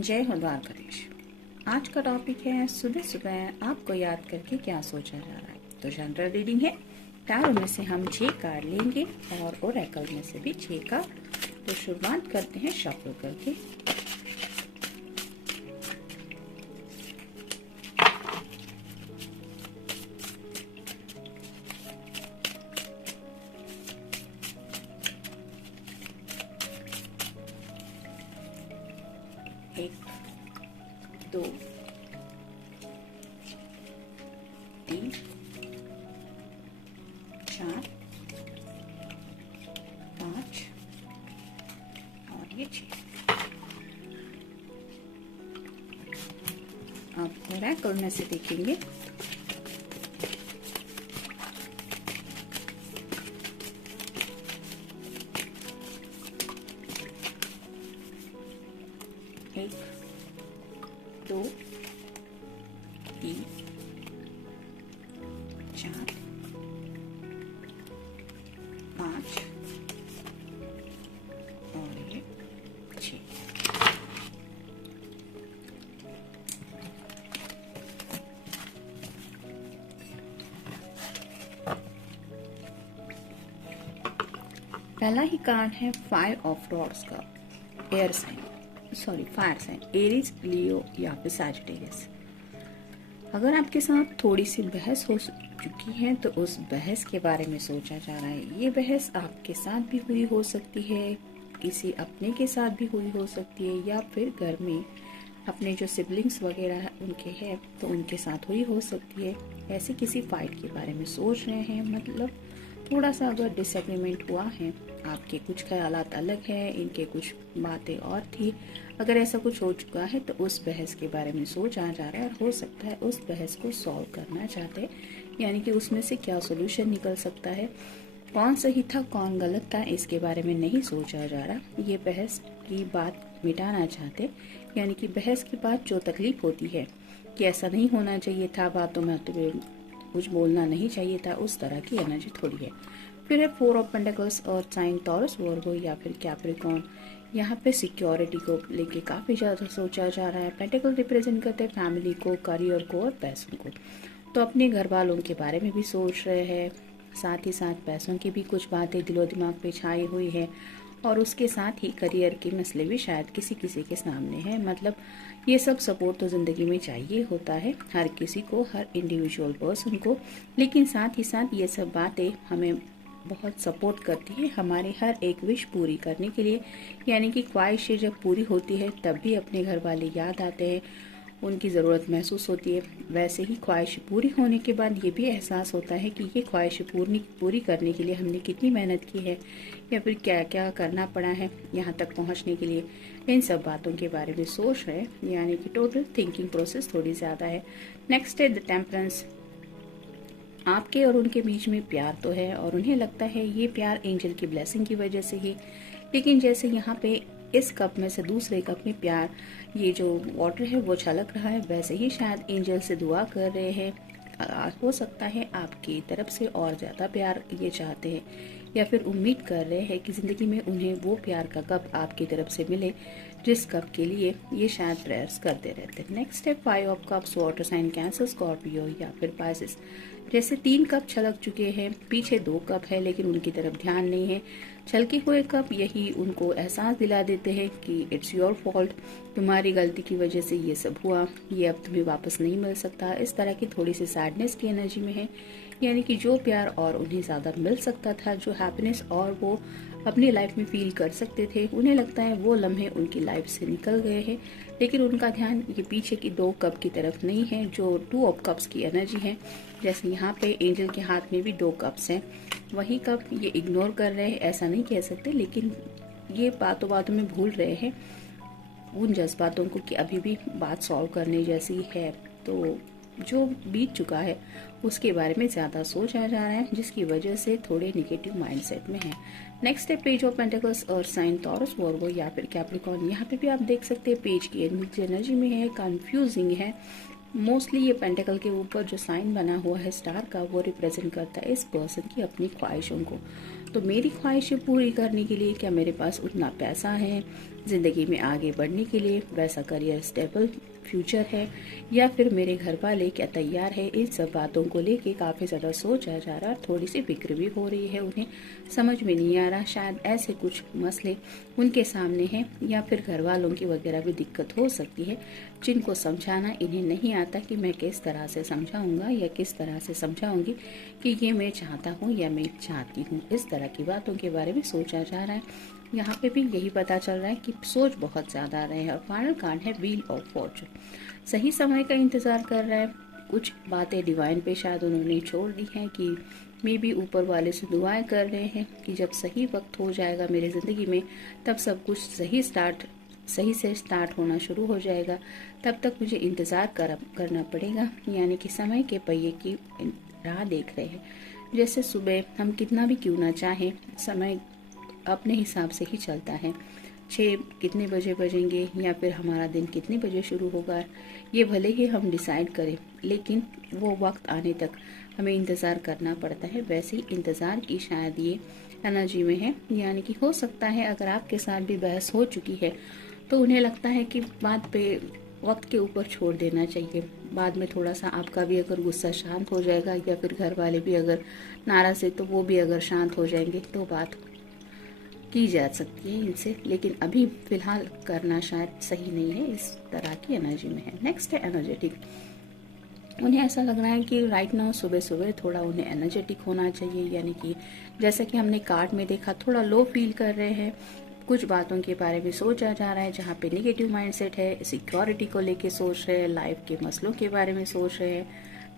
जय हो द्वारकाधीश। आज का टॉपिक है सुबह सुबह आपको याद करके क्या सोचा जा रहा है। तो जनरल रीडिंग है। टैरो में से हम 6 कार्ड लेंगे और ओरेकल में से भी 6 कार्ड। तो शुरुआत करते हैं शफल करके। एक, 2, 3, 4, 5 और ये 6। अब ओरेकल में से देखेंगे। एक, 2, 3, 4, 5 और ये 6। पहला ही कार्ड है 5 ऑफ रॉड्स का air sign, fire sign, Aries, Leo या फिर सैजिटेरियस। अगर आपके साथ थोड़ी सी बहस हो चुकी है तो उस बहस के बारे में सोचा जा रहा है। ये बहस आपके साथ भी हुई हो सकती है, किसी अपने के साथ भी हुई हो सकती है, या फिर घर में अपने जो सिबलिंग्स वगैरह उनके हैं तो उनके साथ हुई हो सकती है। ऐसे किसी फाइट के बारे में सोच रहे हैं, मतलब थोड़ा सा अगर डिसएग्रीमेंट हुआ है, आपके कुछ ख्यालात अलग हैं, इनके कुछ बातें और थी। अगर ऐसा कुछ हो चुका है तो उस बहस के बारे में सोचा जा रहा है और हो सकता है उस बहस को सॉल्व करना चाहते हैं, यानी कि उसमें से क्या सोल्यूशन निकल सकता है, कौन सही था कौन गलत था, इसके बारे में नहीं सोचा जा रहा। ये बहस की बात मिटाना चाहते, यानी कि बहस के बाद जो तकलीफ होती है कि ऐसा नहीं होना चाहिए था, बातों में कुछ बोलना नहीं चाहिए था, उस तरह की एनर्जी थोड़ी है। फिर है 4 ऑफ पेंटिकल्स और साइन टॉरस, वर्गो या फिर कैप्रिकॉर्न। यहाँ पे सिक्योरिटी को लेके काफ़ी ज़्यादा सोचा जा रहा है। पेंटिकल रिप्रेजेंट करते हैं फैमिली को, करियर को और पैसों को। तो अपने घर वालों के बारे में भी सोच रहे हैं, साथ ही साथ पैसों की भी कुछ बातें दिलो दिमाग पे छाई हुई है, और उसके साथ ही करियर के मसले भी शायद किसी किसी के सामने है। मतलब ये सब सपोर्ट तो ज़िंदगी में चाहिए होता है हर किसी को, हर इंडिविजुअल पर्सन को, लेकिन साथ ही साथ ये सब बातें हमें बहुत सपोर्ट करती है हमारी हर एक विश पूरी करने के लिए। यानी कि ख्वाहिशें जब पूरी होती है तब भी अपने घर वाले याद आते हैं, उनकी ज़रूरत महसूस होती है। वैसे ही ख्वाहिश पूरी होने के बाद ये भी एहसास होता है कि ये ख्वाहिश पूरी करने के लिए हमने कितनी मेहनत की है, या फिर क्या क्या करना पड़ा है यहाँ तक पहुँचने के लिए। इन सब बातों के बारे में सोच रहे हैं, यानी कि टोटल थिंकिंग प्रोसेस थोड़ी ज़्यादा है। नेक्स्ट है द टेम्परेंस। आपके और उनके बीच में प्यार तो है और उन्हें लगता है ये प्यार एंजल की ब्लेसिंग की वजह से ही, लेकिन जैसे यहाँ पे इस कप में से दूसरे कप में प्यार, ये जो वाटर है वो छलक रहा है, वैसे ही शायद एंजल से दुआ कर रहे हैं। हो सकता है आपकी तरफ से और ज़्यादा प्यार ये चाहते हैं, या फिर उम्मीद कर रहे हैं कि ज़िंदगी में उन्हें वो प्यार का कप आपकी तरफ से मिले जिस कप के लिए ये शायद प्रेयर्स करते रहते हैं। नेक्स्ट है 5 of cups, water sign, Cancer, Scorpio या फिर पाइसेस। जैसे 3 कप छलक चुके हैं, पीछे 2 कप है लेकिन उनकी तरफ ध्यान नहीं है। छलके हुए कप यही उनको एहसास दिला देते हैं कि इट्स योर फॉल्ट, तुम्हारी गलती की वजह से ये सब हुआ, ये अब तुम्हें वापस नहीं मिल सकता। इस तरह की थोड़ी सी सैडनेस की एनर्जी में है, यानी कि जो प्यार और उन्हें ज़्यादा मिल सकता था, जो हैप्पीनेस और वो अपनी लाइफ में फील कर सकते थे, उन्हें लगता है वो लम्हे उनकी लाइफ से निकल गए हैं। लेकिन उनका ध्यान ये पीछे की 2 कप की तरफ नहीं है, जो 2 ऑफ कप्स की एनर्जी है। जैसे यहाँ पे एंजल के हाथ में भी 2 कप्स हैं, वही कप ये इग्नोर कर रहे हैं, ऐसा नहीं कह सकते, लेकिन ये बातों बातों में भूल रहे हैं उन जज्बातों को कि अभी भी बात सॉल्व करने जैसी है। तो जो बीत चुका है उसके बारे में ज़्यादा सोचा जा रहा है, जिसकी वजह से थोड़े निगेटिव माइंडसेट में है। नेक्स्ट है पेज ऑफ पेंटिकल्स और साइन टॉरस, वर्गो या फिर कैप्रिकॉर्न। यहाँ पे भी आप देख सकते हैं पेज की एनर्जी में है, कंफ्यूजिंग है, मोस्टली ये पेंटिकल के ऊपर जो साइन बना हुआ है स्टार का, वो रिप्रेजेंट करता है इस पर्सन की अपनी ख्वाहिशों को। तो मेरी ख्वाहिशें पूरी करने के लिए क्या मेरे पास उतना पैसा है, ज़िंदगी में आगे बढ़ने के लिए वैसा करियर स्टेबल फ्यूचर है, या फिर मेरे घर वाले क्या तैयार है, इन सब बातों को लेके काफ़ी ज़्यादा सोचा जा रहा है। थोड़ी सी फिक्र भी हो रही है, उन्हें समझ में नहीं आ रहा, शायद ऐसे कुछ मसले उनके सामने हैं, या फिर घर वालों की वगैरह भी दिक्कत हो सकती है, जिनको समझाना इन्हें नहीं आता कि मैं किस तरह से समझाऊंगा या किस तरह से समझाऊंगी कि ये मैं चाहता हूँ या मैं चाहती हूँ। इस तरह की बातों के बारे में सोचा जा रहा है। यहाँ पे भी यही पता चल रहा है कि सोच बहुत ज़्यादा रहे हैं। और फाइनल कार्ड है व्हील ऑफ फॉर्चून। सही समय का इंतज़ार कर रहा है। कुछ बातें डिवाइन पे शायद उन्होंने छोड़ दी हैं कि मे भी ऊपर वाले से दुआएं कर रहे हैं कि जब सही वक्त हो जाएगा मेरी ज़िंदगी में, तब सब कुछ सही से स्टार्ट होना शुरू हो जाएगा। तब तक मुझे इंतज़ार करना पड़ेगा, यानी कि समय के पहिए की राह देख रहे हैं। जैसे सुबह हम कितना भी क्यों ना चाहें, समय अपने हिसाब से ही चलता है। 6 कितने बजे बजेंगे या फिर हमारा दिन कितने बजे शुरू होगा, ये भले ही हम डिसाइड करें, लेकिन वो वक्त आने तक हमें इंतज़ार करना पड़ता है। वैसे ही इंतज़ार की शायद ये एनर्जी में है, यानी कि हो सकता है अगर आपके साथ भी बहस हो चुकी है तो उन्हें लगता है कि बात पे वक्त के ऊपर छोड़ देना चाहिए। बाद में थोड़ा सा आपका भी अगर गुस्सा शांत हो जाएगा या फिर घर वाले भी अगर नाराज़ है तो वो भी अगर शांत हो जाएंगे तो बात की जा सकती है इनसे, लेकिन अभी फिलहाल करना शायद सही नहीं है। इस तरह की एनर्जी में है। नेक्स्ट है एनर्जेटिक। उन्हें ऐसा लग रहा है कि राइट नाउ सुबह सुबह थोड़ा उन्हें एनर्जेटिक होना चाहिए, यानी कि जैसा कि हमने कार्ड में देखा थोड़ा लो फील कर रहे हैं। कुछ बातों के बारे में सोचा जा रहा है जहाँ पे नेगेटिव माइंडसेट है, सिक्योरिटी को लेके सोच रहे हैं, लाइफ के मसलों के बारे में सोच रहे हैं,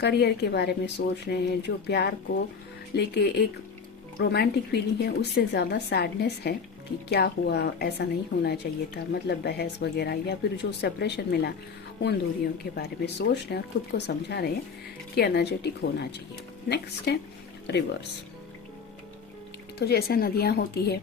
करियर के बारे में सोच रहे हैं, जो प्यार को लेके एक रोमांटिक फीलिंग है उससे ज़्यादा सैडनेस है कि क्या हुआ, ऐसा नहीं होना चाहिए था, मतलब बहस वगैरह या फिर जो सेपरेशन मिला उन दूरियों के बारे में सोच रहे हैं और खुद को समझा रहे हैं कि एनर्जेटिक होना चाहिए। नेक्स्ट है रिवर्स। तो जैसे नदियाँ होती है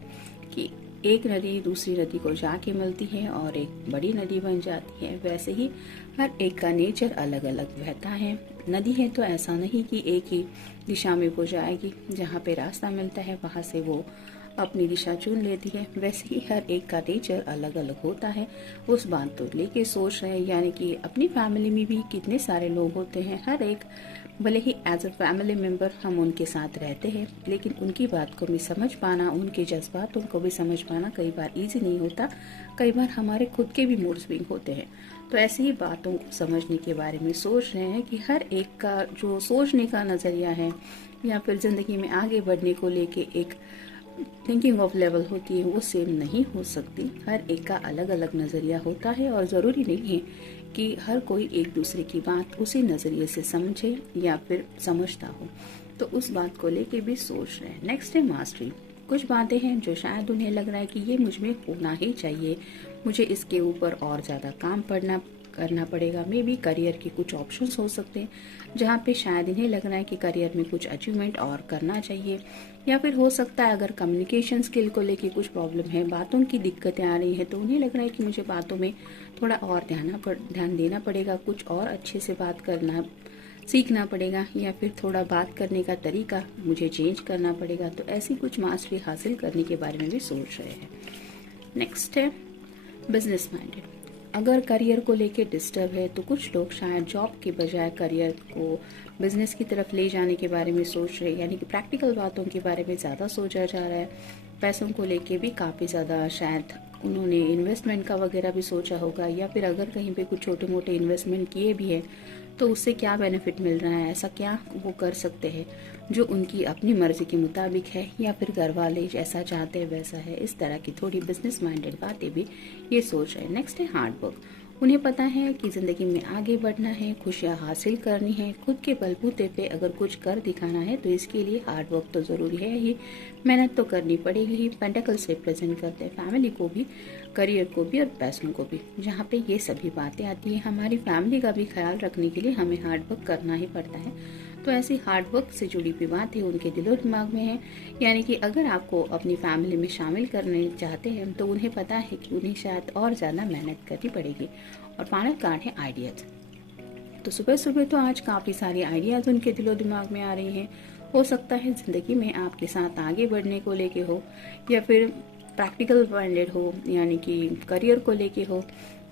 कि एक नदी दूसरी नदी को जाके मिलती है और एक बड़ी नदी बन जाती है, वैसे ही हर एक का नेचर अलग अलग बहता है। नदी है तो ऐसा नहीं कि एक ही दिशा में वो जाएगी, जहाँ पे रास्ता मिलता है वहाँ से वो अपनी दिशा चुन लेती है। वैसे ही हर एक का नेचर अलग अलग होता है। उस बात को लेके सोच रहे हैं, यानी कि अपनी फैमिली में भी कितने सारे लोग होते हैं, हर एक भले ही एज अ फैमिली मेम्बर हम उनके साथ रहते हैं, लेकिन उनकी बात को भी समझ पाना, उनके जज्बातों को भी समझ पाना कई बार इजी नहीं होता। कई बार हमारे खुद के भी मूड स्विंग होते हैं। तो ऐसी ही बातों को समझने के बारे में सोच रहे हैं कि हर एक का जो सोचने का नज़रिया है या फिर ज़िंदगी में आगे बढ़ने को लेके एक थिंकिंग ऑफ लेवल होती है, वो सेम नहीं हो सकती। हर एक का अलग अलग नज़रिया होता है और ज़रूरी नहीं है कि हर कोई एक दूसरे की बात उसी नज़रिए से समझे या फिर समझता हो। तो उस बात को लेके भी सोच रहे हैं। नेक्स्ट है मास्टरी। कुछ बातें हैं जो शायद उन्हें लग रहा है कि ये मुझ में होना ही चाहिए, मुझे इसके ऊपर और ज़्यादा काम करना पड़ेगा। मे बी करियर के कुछ ऑप्शंस हो सकते हैं जहाँ पे शायद इन्हें लग रहा है कि करियर में कुछ अचीवमेंट और करना चाहिए, या फिर हो सकता है अगर कम्युनिकेशन स्किल को लेके कुछ प्रॉब्लम है, बातों की दिक्कतें आ रही हैं, तो उन्हें लग रहा है कि मुझे बातों में थोड़ा और ध्यान देना पड़ेगा, कुछ और अच्छे से बात करना सीखना पड़ेगा, या फिर थोड़ा बात करने का तरीका मुझे चेंज करना पड़ेगा। तो ऐसी कुछ मास्टरी हासिल करने के बारे में भी सोच रहे हैं। नेक्स्ट है बिजनेस माइंडेड। अगर करियर को लेके डिस्टर्ब है तो कुछ लोग शायद जॉब के बजाय करियर को बिजनेस की तरफ ले जाने के बारे में सोच रहे हैं, यानी कि प्रैक्टिकल बातों के बारे में ज़्यादा सोचा जा रहा है। पैसों को लेके भी काफ़ी ज़्यादा शायद उन्होंने इन्वेस्टमेंट का वगैरह भी सोचा होगा, या फिर अगर कहीं पे कुछ छोटे मोटे इन्वेस्टमेंट किए भी है तो उससे क्या बेनिफिट मिल रहा है, ऐसा क्या वो कर सकते हैं जो उनकी अपनी मर्जी के मुताबिक है, या फिर घर वाले जैसा चाहते हैं वैसा है। इस तरह की थोड़ी बिजनेस माइंडेड बातें भी ये सोच रहे हैं। नेक्स्ट है हार्ड वर्क। उन्हें पता है कि ज़िंदगी में आगे बढ़ना है, खुशियाँ हासिल करनी है, खुद के बलबूते पे अगर कुछ कर दिखाना है तो इसके लिए हार्ड वर्क तो ज़रूरी है ही, मेहनत तो करनी पड़ेगी ही। पेंटिकल्स रिप्रेजेंट करते हैं फैमिली को भी, करियर को भी और पैसों को भी। जहाँ पे ये सभी बातें आती हैं, हमारी फैमिली का भी ख्याल रखने के लिए हमें हार्ड वर्क करना ही पड़ता है। तो ऐसी हार्ड वर्क से जुड़ी हुई बातें उनके दिलो दिमाग में है, यानी कि अगर आपको अपनी फैमिली में शामिल करने चाहते हैं तो उन्हें पता है कि उन्हें शायद और ज़्यादा मेहनत करनी पड़ेगी। और फाइनल कार्ड है आइडियाज। तो सुबह सुबह तो आज काफ़ी सारी आइडियाज़ उनके दिलो दिमाग में आ रही हैं। हो सकता है ज़िंदगी में आपके साथ आगे बढ़ने को लेके हो, या फिर प्रैक्टिकल माइंडेड हो, यानी कि करियर को लेके हो,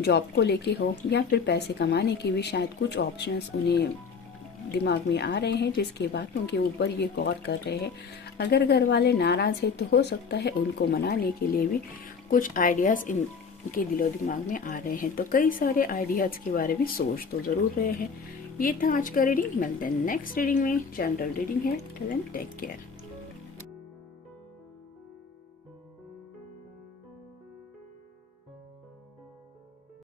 जॉब को लेके हो, या फिर पैसे कमाने के भी शायद कुछ ऑप्शंस उन्हें दिमाग में आ रहे हैं, जिसके बाद उनके ऊपर ये गौर कर रहे हैं। अगर घर वाले नाराज़ हैं तो हो सकता है उनको मनाने के लिए भी कुछ आइडियाज़ इनके दिलो दिमाग में आ रहे हैं। तो कई सारे आइडियाज़ के बारे में सोच तो ज़रूर रहे हैं। ये था आज का रीडिंग। मिलते हैं नेक्स्ट रीडिंग में। जनरल रीडिंग है। Take care.